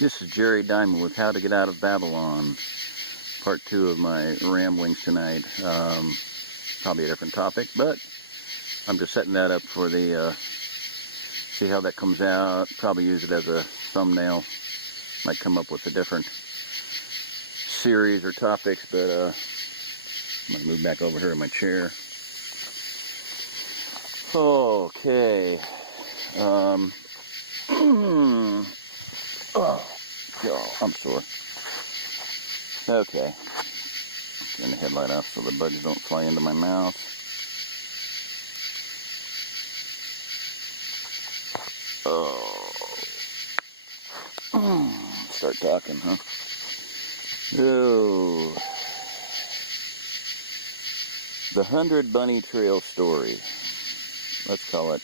This is Jerry Diamond with How to Get Out of Babylon, part 2 of my ramblings tonight. Probably a different topic, but I'm just setting that up for the, see how that comes out. Probably use it as a thumbnail. Might come up with a different series or topics, but I'm going to move back over here in my chair. Okay. Oh, God, I'm sore. Okay. Turn the headlight off so the bugs don't fly into my mouth. Oh. Start talking, huh? Oh. The 100 Bunny Trail Story. Let's call it,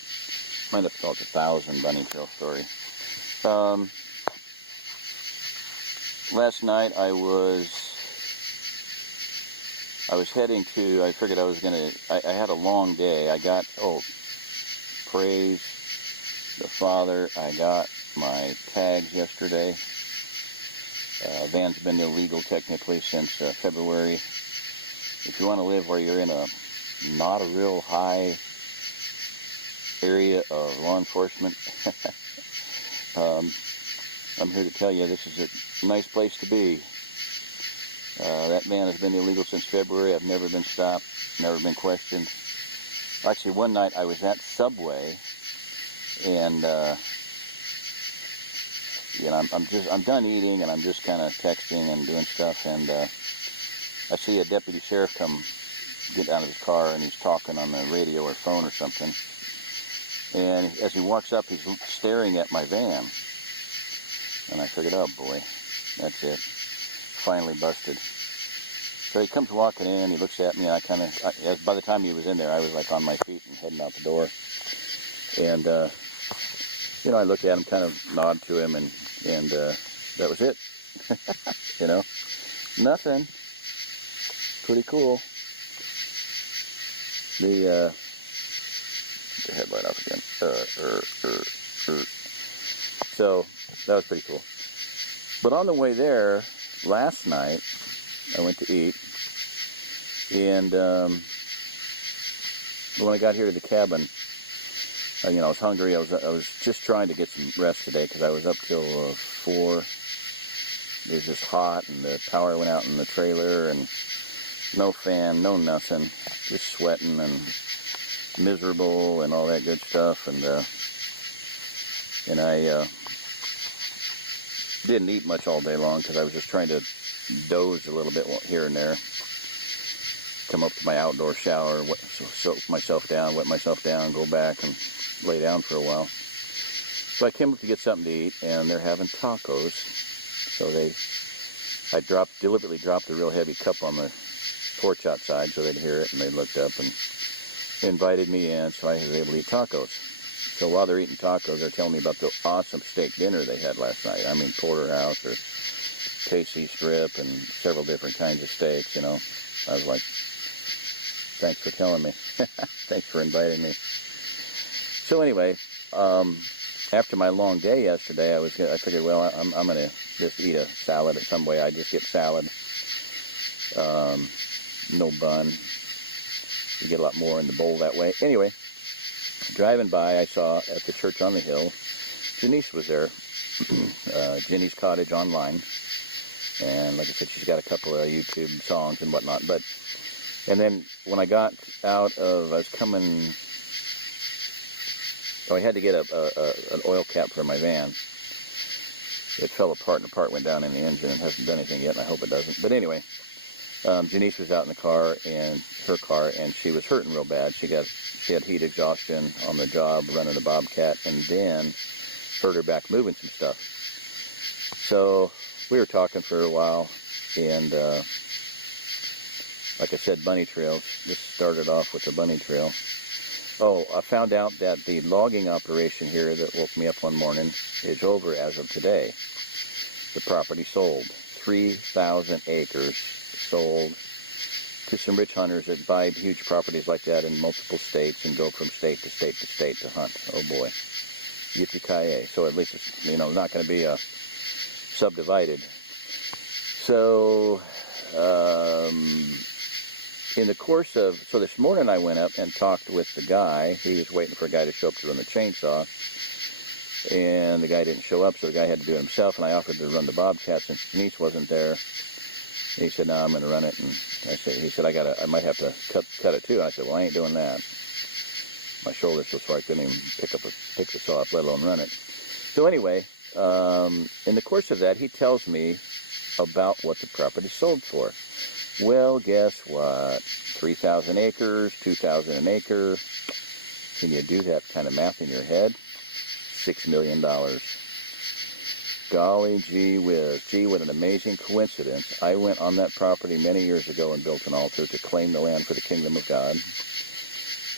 might have to call it the 1,000 Bunny Trail Story. Last night I was heading to, I figured I had a long day. I got, praise the Father, I got my tags yesterday. Van's been illegal technically since February. If you want to live where you're in not a real high area of law enforcement, I'm here to tell you this is a nice place to be. That van has been illegal since February. I've never been stopped, never been questioned. Actually, one night I was at Subway, and I'm done eating, and I'm just kind of texting and doing stuff, and I see a deputy sheriff get out of his car, and he's talking on the radio or phone or something. And as he walks up, he's staring at my van. And I figured, oh boy, that's it. Finally busted. So he comes walking in, he looks at me, and by the time he was in there, I was like on my feet and heading out the door. And, I looked at him, kind of nod to him, and that was it. Nothing. Pretty cool. The headlight off again. So that was pretty cool. But on the way there, last night, I went to eat, and when I got here to the cabin, I was hungry. I was just trying to get some rest today because I was up till 4. It was just hot, and the power went out in the trailer, and no fan, no nothing, just sweating and miserable and all that good stuff. And I didn't eat much all day long because I was just trying to doze a little bit here and there. Come up to my outdoor shower, soak myself down, wet myself down, go back and lay down for a while. So I came up to get something to eat, and they're having tacos. So I deliberately dropped a real heavy cup on the porch outside so they'd hear it, and they looked up and invited me in, so I was able to eat tacos. So while they're eating tacos, they're telling me about the awesome steak dinner they had last night. I mean, porterhouse or KC strip and several different kinds of steaks, I was like, thanks for telling me. Thanks for inviting me. So anyway, after my long day yesterday, I figured, well, I'm going to just eat a salad some way. I just get salad, no bun. You get a lot more in the bowl that way. Anyway, driving by, I saw at the church on the hill, Janice was there, Jenny's Cottage online, and like I said, she's got a couple of YouTube songs and whatnot, and then when I got out of, I was coming, I had to get an oil cap for my van. It fell apart, and the part went down in the engine and hasn't done anything yet, and I hope it doesn't. But anyway, Janice was out in her car, and she was hurting real bad. She had heat exhaustion on the job running a Bobcat, and then hurt her back moving some stuff. So we were talking for a while, and like I said, bunny trails. This started off with the bunny trail. Oh, I found out that the logging operation here that woke me up one morning is over as of today. The property sold. 3,000 acres sold to some rich hunters that buy huge properties like that in multiple states and go from state to state to state to hunt. Oh boy. Yippee-ki-yay. So at least it's, not going to be a subdivided. So in the course of, so this morning I went up and talked with the guy. He was waiting for a guy to show up to run the chainsaw, and the guy didn't show up, so the guy had to do it himself, and I offered to run the Bobcat since Denise wasn't there. And he said, no, I'm going to run it. And he said, I might have to cut it too. And I said, well, I ain't doing that. My shoulder's so sore I couldn't even pick the saw up, let alone run it. So anyway, in the course of that, he tells me about what the property sold for. Well, guess what? 3,000 acres, 2,000 an acre. Can you do that kind of math in your head? $6 million. Golly gee whiz. Gee, what an amazing coincidence. I went on that property many years ago and built an altar to claim the land for the kingdom of God.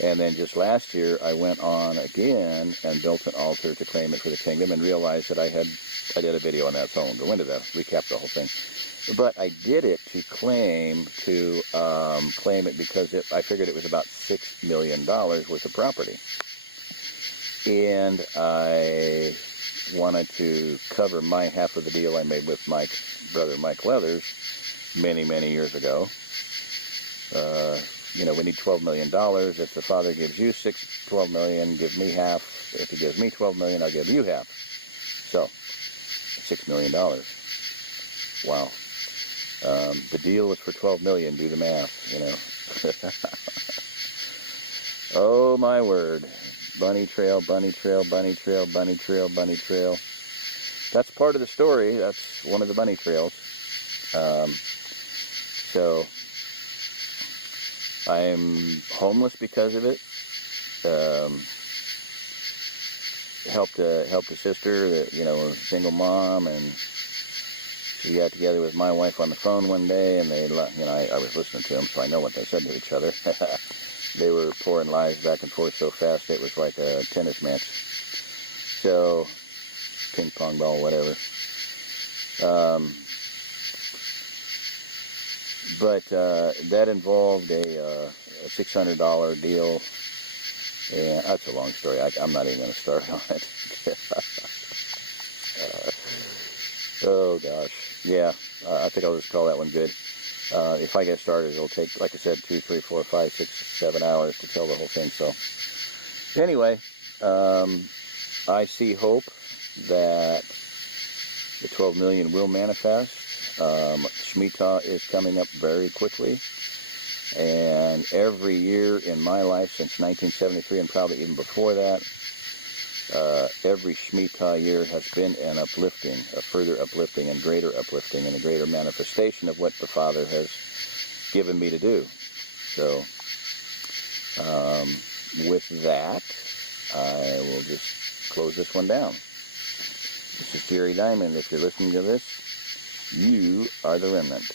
And then just last year, I went on again and built an altar to claim it for the kingdom, and realized that I did a video on that, so I won't go into that, recap the whole thing. But I did it to claim it because I figured it was about $6 million worth of property. And I wanted to cover my half of the deal I made with my brother Mike Leathers many, many years ago. We need $12 million. If the Father gives you $12 million, give me half. If he gives me $12 million, I'll give you half. So, $6 million. Wow. The deal was for $12 million. Do the math, Oh, my word. Bunny trail, bunny trail, bunny trail, bunny trail, bunny trail. That's part of the story. That's one of the bunny trails. So I'm homeless because of it. Helped a sister that, a single mom, and she got together with my wife on the phone one day, and they, I was listening to them, so I know what they said to each other. They were pouring lies back and forth so fast it was like a tennis match. So, ping pong ball, whatever. But that involved a $600 deal, and that's a long story. I'm not even going to start on it. Oh gosh, yeah. I think I'll just call that one good. If I get started, it'll take, like I said, 2, 3, 4, 5, 6, 7 hours to tell the whole thing. So, anyway, I see hope that the 12 million will manifest. Shemitah is coming up very quickly, and every year in my life since 1973, and probably even before that, every Shemitah year has been an uplifting, a further uplifting and a greater manifestation of what the Father has given me to do. So, with that, I will just close this one down. This is Jerry Diamond. If you're listening to this, you are the remnant.